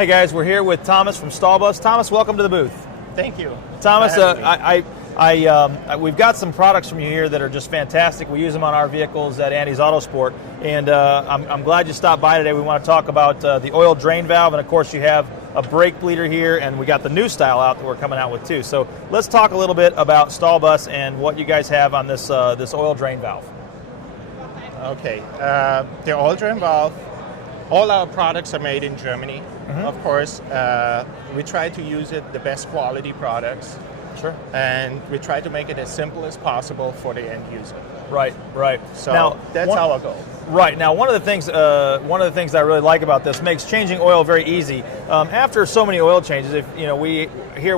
Hey guys, we're here with Thomas from Stahlbus. Thomas, welcome to the booth. Thank you. Thomas, we've got some products from you here that are just fantastic. We use them on our vehicles at Andy's Autosport, and I'm glad you stopped by today. We want to talk about the oil drain valve, and of course you have a brake bleeder here, and we got the new style out that we're coming out with too. So let's talk a little bit about Stahlbus and what you guys have on this this oil drain valve. Okay, the oil drain valve, all our products are made in Germany. Mm-hmm. Of course, we try to use the best quality products. Sure. And we try to make it as simple as possible for the end user. Right, right. So now, that's our goal. Right. Now, one of the things that I really like about this makes changing oil very easy. After so many oil changes, if they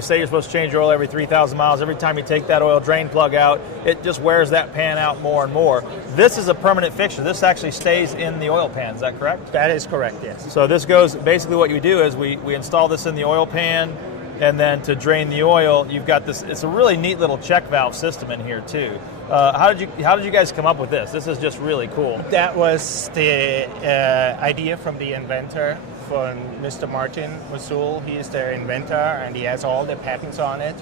say you're supposed to change your oil every 3,000 miles. Every time you take that oil drain plug out, it just wears that pan out more and more. This is a permanent fixture. This actually stays in the oil pan. Is that correct? That is correct. Yes. So this goes basically what you do is we install this in the oil pan. And then to drain the oil, you've got this. It's a really neat little check valve system in here too. How did you guys come up with this? This is just really cool. That was the idea from the inventor, from Mr. Martin Mosul. He is the inventor, and he has all the patents on it,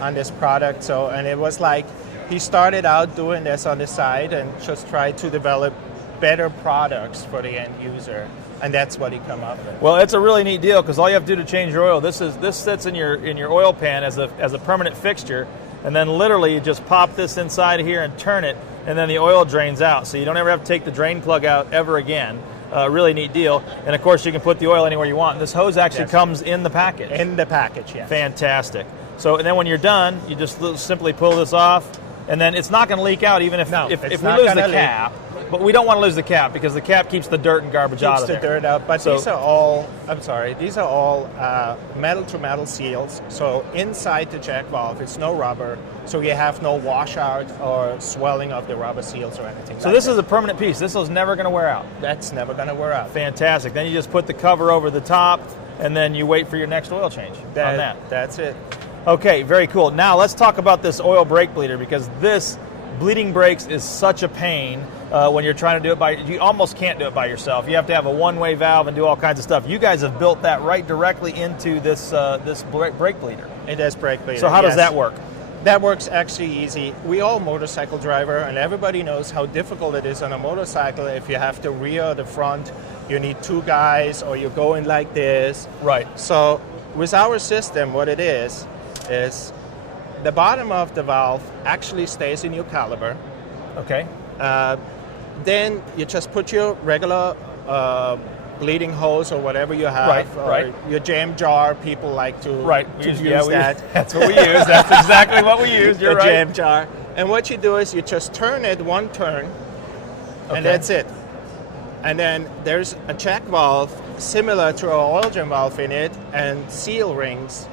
on this product. So, and it was like he started out doing this on the side and just tried to develop better products for the end user. And that's what he come up with. Well, it's a really neat deal because all you have to do to change your oil, this sits in your oil pan as a permanent fixture, and then literally you just pop this inside here and turn it, and then the oil drains out. So you don't ever have to take the drain plug out ever again. Really neat deal. And of course you can put the oil anywhere you want. And this hose actually comes in the package. In the package, yes. Fantastic. So and then when you're done, you just simply pull this off, and then it's not going to leak out even if we lose the cap. But we don't want to lose the cap because the cap keeps the dirt and garbage out of there. Keeps the dirt out. But these are all metal-to-metal seals. So inside the check valve, it's no rubber. So you have no washout or swelling of the rubber seals or anything. So this is a permanent piece. This is never going to wear out. That's never going to wear out. Fantastic. Then you just put the cover over the top, and then you wait for your next oil change on that. That's it. Okay, very cool. Now let's talk about this oil brake bleeder because this bleeding brakes is such a pain. When you're trying to do it you almost can't do it by yourself. You have to have a one-way valve and do all kinds of stuff. You guys have built that right directly into this brake bleeder. It does brake bleeder. So how does that work? That works actually easy. We all motorcycle driver, and everybody knows how difficult it is on a motorcycle if you have the rear or the front. You need two guys, or you're going like this. Right. So with our system, what it is the bottom of the valve actually stays in your caliper. Okay. Then you just put your regular bleeding hose or whatever you have, your jam jar. People like to use that. That's what we use. That's exactly what we use. You're right. Jam jar. And what you do is you just turn it one turn, and that's it. And then there's a check valve similar to our oil drain valve in it, and seal rings,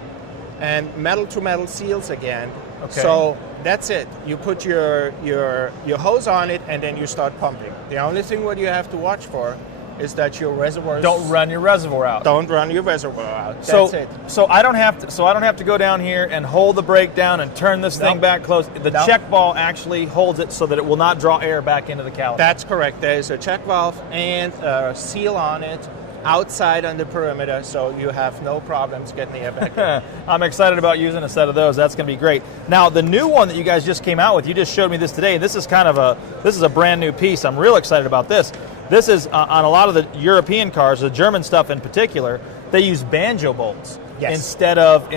and metal-to-metal seals again. Okay. So that's it. You put your hose on it, and then you start pumping. The only thing what you have to watch for is that your reservoirs don't run your reservoir out. Don't run your reservoir out. That's it. So I don't have to go down here and hold the brake down and turn this thing back close. The check valve actually holds it so that it will not draw air back into the caliper. That's correct. There's a check valve and a seal on it outside on the perimeter, so you have no problems getting the air back in. I'm excited about using a set of those. That's going to be great. Now, the new one that you guys just came out with, you just showed me this today. This is a brand new piece. I'm real excited about this. This is on a lot of the European cars, the German stuff in particular. They use Banjo Bolts instead of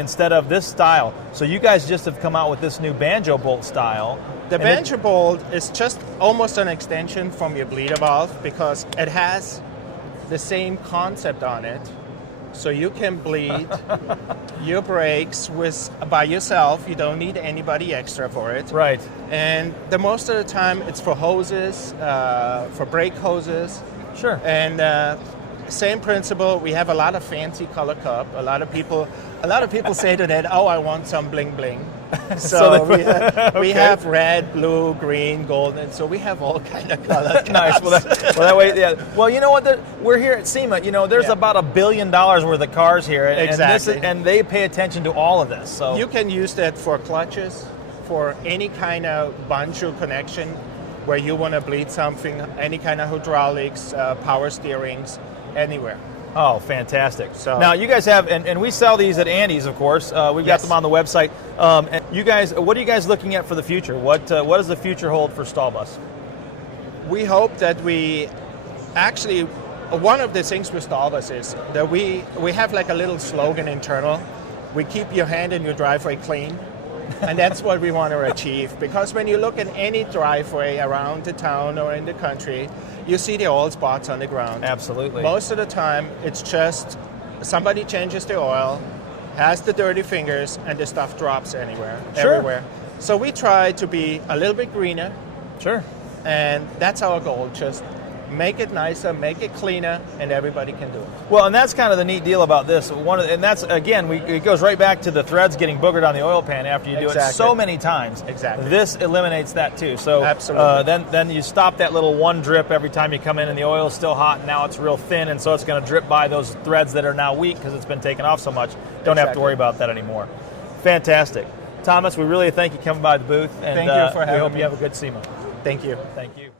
this style. So you guys just have come out with this new Banjo Bolt style. The Banjo Bolt is just almost an extension from your bleeder valve because it has the same concept on it, so you can bleed your brakes by yourself. You don't need anybody extra for it. Right. And the most of the time, it's for hoses, for brake hoses. Sure. And same principle. We have a lot of fancy color cup. A lot of people say to that, "Oh, I want some bling bling." So we have red, blue, green, golden. So we have all kind of color. Nice. Well, that way, yeah. Well, you know what? We're here at SEMA. You know, there's about $1 billion worth of cars here, exactly. And they pay attention to all of this. So you can use that for clutches, for any kind of Banjo connection, where you want to bleed something, any kind of hydraulics, power steerings, anywhere. Oh, fantastic. So now you guys have, and we sell these at Andy's, of course. We've got Yes. them on the website. And you guys, what are you guys looking at for the future? What does the future hold for Stahlbus? we hope that we actually, one of the things with Stahlbus is that we have like a little slogan internal. We keep your hand in your driveway clean. And that's what we want to achieve, because when you look at any driveway around the town or in the country, you see the oil spots on the ground. Absolutely. Most of the time, it's just somebody changes the oil, has the dirty fingers, and the stuff drops everywhere. So we try to be a little bit greener, Sure. and that's our goal, just make it nicer, make it cleaner, and everybody can do it. Well, and that's kind of the neat deal about this. And that's, again, it goes right back to the threads getting boogered on the oil pan after you do it so many times. Exactly. This eliminates that too. So Absolutely. Then you stop that little one drip every time you come in, and the oil's still hot, and now it's real thin, and so it's going to drip by those threads that are now weak because it's been taken off so much. Don't have to worry about that anymore. Fantastic. Thomas, we really thank you coming by the booth, and Thank you for having we hope me. you have a good SEMA. Thank you. Thank you.